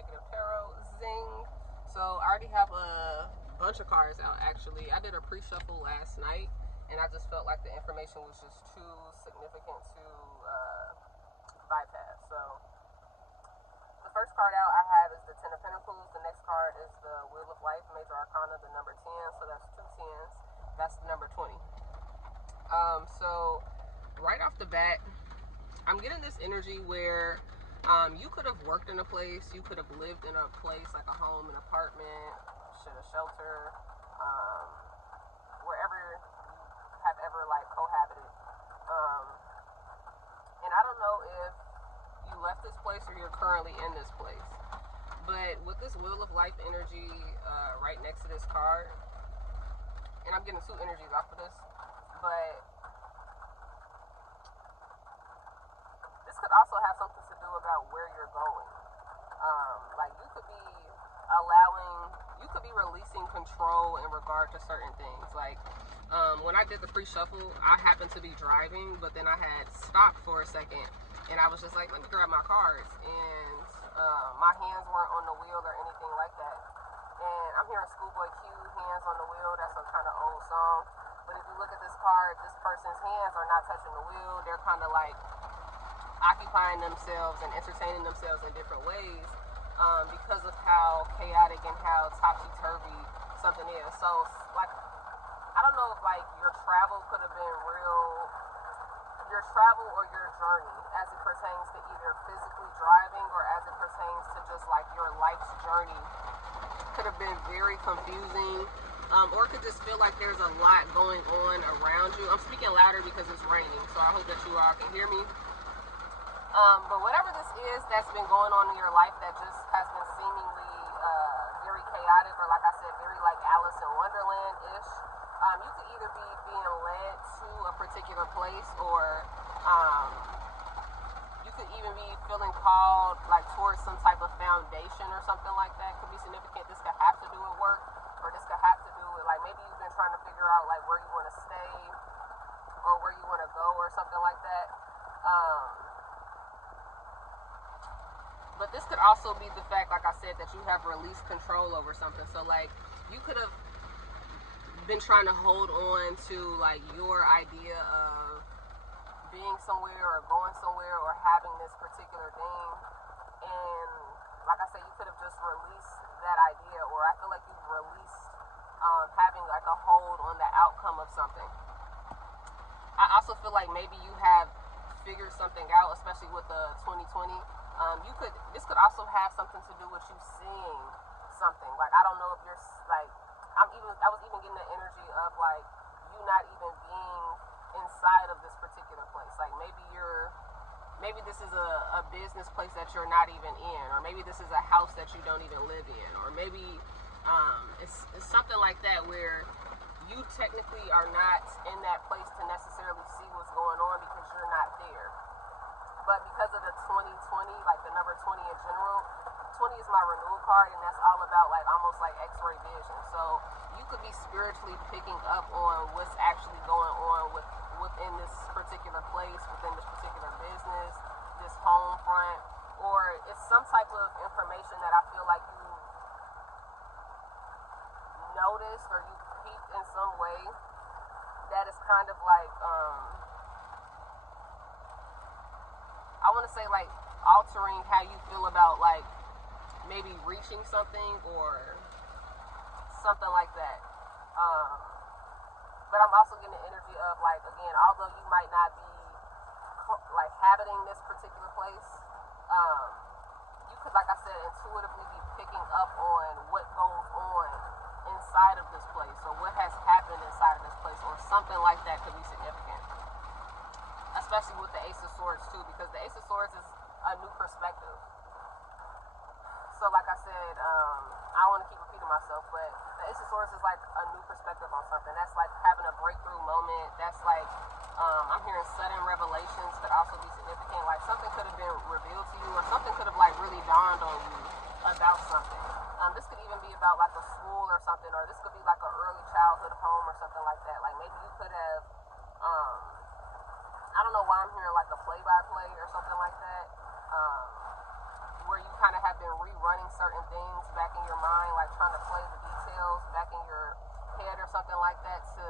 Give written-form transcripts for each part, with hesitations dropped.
Negative Tarot. Zing. So I already have a bunch of cards out actually. I did a pre-shuffle last night and I just felt like the information was just too significant to bypass. So the first card out I have is the Ten of Pentacles. The next card is the Wheel of Life, Major Arcana, the number 10. So that's two tens. That's the number 20. So right off the bat, I'm getting this energy where you could have worked in a place, you could have lived in a place like a home, an apartment, a shelter, wherever you have ever like cohabited. And I don't know if you left this place or you're currently in this place. But with this Wheel of Life energy right next to this card, and I'm getting two energies off of this, but this could also have something to do about where you're going. Like you could be releasing control in regard to certain things. Like when I did the pre-shuffle, I happened to be driving, but then I had stopped for a second, and I was just like, let me grab my cards, and my hands weren't on the wheel or anything like that. And I'm hearing Schoolboy Q, Hands on the Wheel. That's a kind of old song. But if you look at this card, this person's hands are not touching the wheel. They're kind of like occupying themselves and entertaining themselves in different ways because of how chaotic and how topsy-turvy something is. So, like, I don't know if, like, your travel could have been your travel or your journey as it pertains to either physically driving or as it pertains to just, like, your life's journey could have been very confusing. Or it could just feel like there's a lot going on around you. I'm speaking louder because it's raining, so I hope that you all can hear me. But whatever this is that's been going on in your life that just has been seemingly very chaotic, or like I said, very like Alice in Wonderland-ish, you could either be being led to a particular place, or you could even be feeling called like towards some type of foundation or something like that. Could be significant. This could have to do with work, or this could have to do with like maybe you've been trying to figure out like where you want to stay or where you want to go or something like that. But this could also be the fact, like I said, that you have released control over something. So, like, you could have been trying to hold on to, like, your idea of being somewhere or going somewhere or having this particular thing. And, like I said, you could have just released that idea. Or I feel like you've released having, like, a hold on the outcome of something. I also feel like maybe you have figured something out, especially with the 2020. This could also have something to do with you seeing something. Like, I don't know if you're like, I was even getting the energy of like you not even being inside of this particular place. Like maybe this is a business place that you're not even in, or maybe this is a house that you don't even live in, or maybe it's something like that where you technically are not in that place to necessarily see what's going on because you're not there. But because of the 2020, like the number 20 in general, 20 is my renewal card, and that's all about like almost like x-ray vision. So you could be spiritually picking up on what's actually going on within this particular place, within this particular business, this home front, or it's some type of information that I feel like you noticed or you peeped in some way that is kind of like I want to say like altering how you feel about like maybe reaching something or something like that. But I'm also getting the energy of like, again, although you might not be like habiting this particular place, you could, like I said, intuitively be picking up on what goes on inside of this place or what has happened inside of this place, or something like that could be significant. Especially with the Ace of Swords too, because the Ace of Swords is a new perspective. So like I said, I want to keep repeating myself, but the Ace of Swords is like a new perspective on something. That's like having a breakthrough moment. That's like, I'm hearing sudden revelations could also be significant. Like something could have been revealed to you, or something could have like really dawned on you about something. This could even be about like a school or something, or this could be like an early childhood home or something like that. Like maybe you could have, I don't know why I'm hearing like a play-by-play or something like that, where you kind of have been rerunning certain things back in your mind, like trying to play the details back in your head or something like that to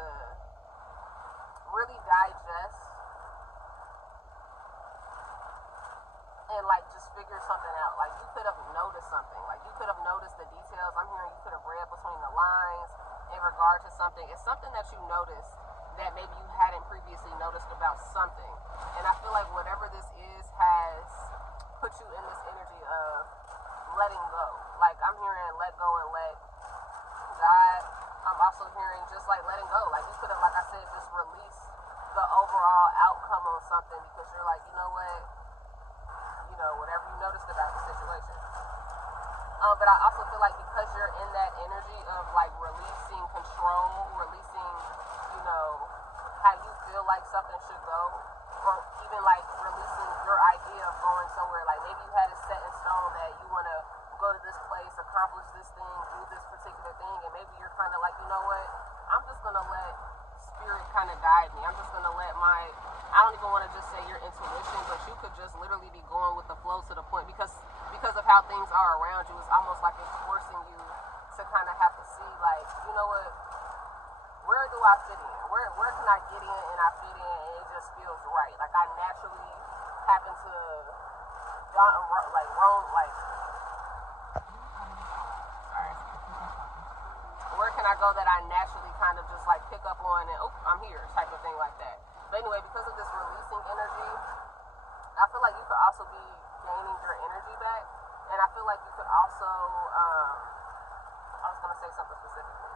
really digest and like just figure something out. Like you could have noticed something. Like you could have noticed the details. I'm hearing you could have read between the lines in regard to something. It's something that you noticed that maybe you hadn't previously noticed about something. And I feel like whatever this is has put you in this energy of letting go. Like I'm hearing let go and let God. I'm also hearing just like letting go. Like you could have, like I said, just release the overall outcome on something because you're like, you know what, whatever you noticed about the situation. But I also feel like because you're in that energy of like releasing control, releasing, how you feel like something should go, or even like releasing your idea of going somewhere. Like maybe you had it set in stone that you want to go to this place, accomplish this thing, do this particular thing, and maybe you're kind of like, you know what, I'm just going to let spirit kind of guide me. I'm just going to let I don't even want to just say your intuition, but you could just literally be going with the flow to the point because of how things are around you. It's almost like it's forcing you to kind of have to see, like, you know what, where do I fit in? Where can I get in and I fit in and it just feels right? Like I naturally happen to roam, like, where can I go that I naturally kind of just like pick up on and I'm here type of thing like that. But anyway, because of this releasing energy, I feel like you could also be gaining your energy back, and I feel like you could also I was gonna say something specifically.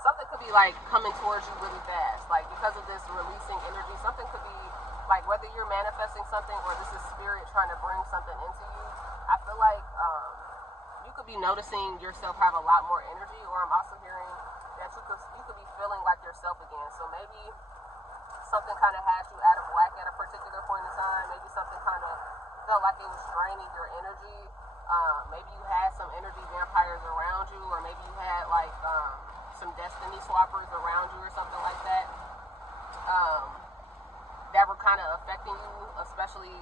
Something could be like coming towards you really fast, like because of this releasing energy. Something could be like whether you're manifesting something or this is spirit trying to bring something into you. I feel like you could be noticing yourself have a lot more energy, or I'm also hearing that you could be feeling like yourself again. So maybe something kind of had you out of whack at a particular point in time. Maybe something kind of felt like it was draining your energy. Maybe you had some energy vampires around you, or maybe you had like some destiny swappers around you or something like that, that were kind of affecting you, especially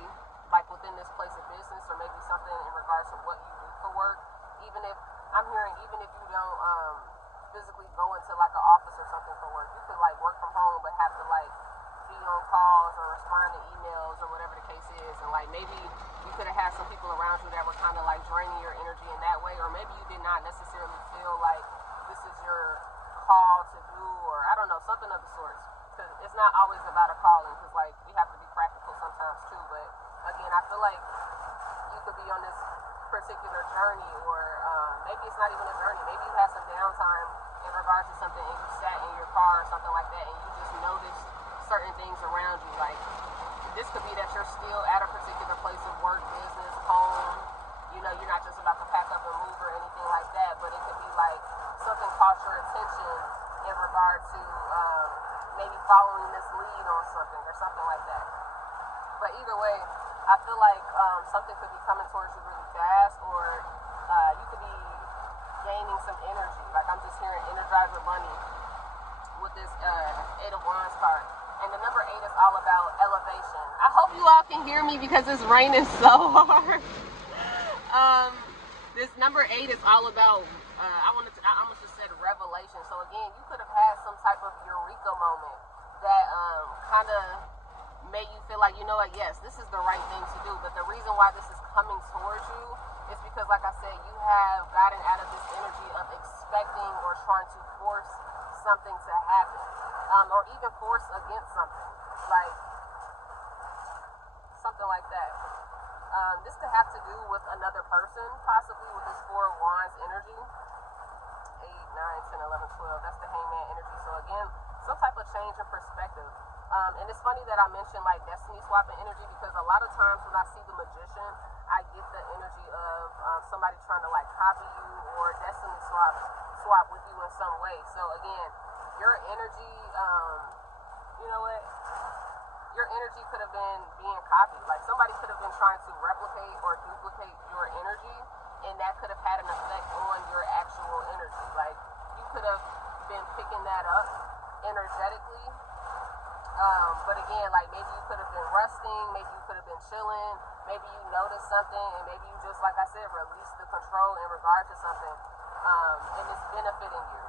like within this place of business, or maybe something in regards to what you do for work. Even if you don't physically go into like an office or something for work, you could like work from home but have to like be on calls or respond to emails or whatever the case is. And like maybe you could have had some people around you that were kind of like draining your energy in that way, or maybe you did not necessarily feel like this is your call to do, or I don't know, something of the sorts. Because it's not always about a calling, because like we have to be practical sometimes too. But again, I feel like you could be on this particular journey, or maybe it's not even a journey. Maybe you had some downtime in regards to something, and you sat in your car or something like that, and you just noticed certain things around you. Like this could be that you're still at a particular place of work, business, home. You're not just about to pack up and move or anything like that, but it could be like something caught your attention in regard to maybe following this lead on something or something like that. But either way, I feel like something could be coming towards you really fast, or you could be gaining some energy. Like I'm just hearing Energizer Bunny with this 8 of Wands card. And the number 8 is all about elevation. I hope you all can hear me because it's raining so hard. This number 8 is all about, I almost just said revelation. So again, you could have had some type of eureka moment that kind of made you feel like, you know what, yes, this is the right thing to do. But the reason why this is coming towards you is because, like I said, you have gotten out of this energy of expecting or trying to force something to happen, or even force against something, like something like that. This could have to do with another person, possibly with this 4 of Wands energy. 8, 9, 10, 11, 12. That's the Hangman energy. So again, some type of change in perspective. And it's funny that I mentioned like destiny swapping energy, because a lot of times when I see the Magician, I get the energy of somebody trying to like copy you or destiny swap with you in some way. So again, your energy, you know what? Your energy could have been being copied. Like somebody could have been trying to replicate or duplicate your energy, and that could have had an effect on your actual energy. Like you could have been picking that up energetically But again, like maybe you could have been resting, maybe you could have been chilling, maybe you noticed something, and maybe you just, like I said, release the control in regard to something, and it's benefiting you.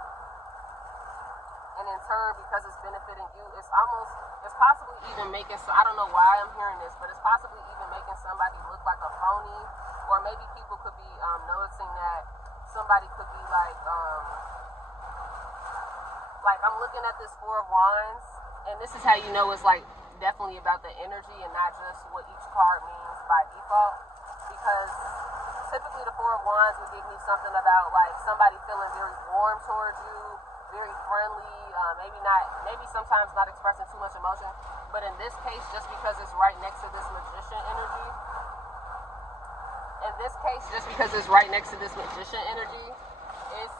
And in turn, because it's benefiting you, it's possibly even making, so I don't know why I'm hearing this, but it's possibly even making somebody look like a phony, or maybe people could be noticing that somebody could be like I'm looking at this Four of Wands, and this is how you know it's like definitely about the energy and not just what each card means by default, because typically the Four of Wands would give me something about like somebody feeling very warm towards you, very friendly, maybe sometimes not expressing too much emotion, but in this case, just because it's right next to this Magician energy, it's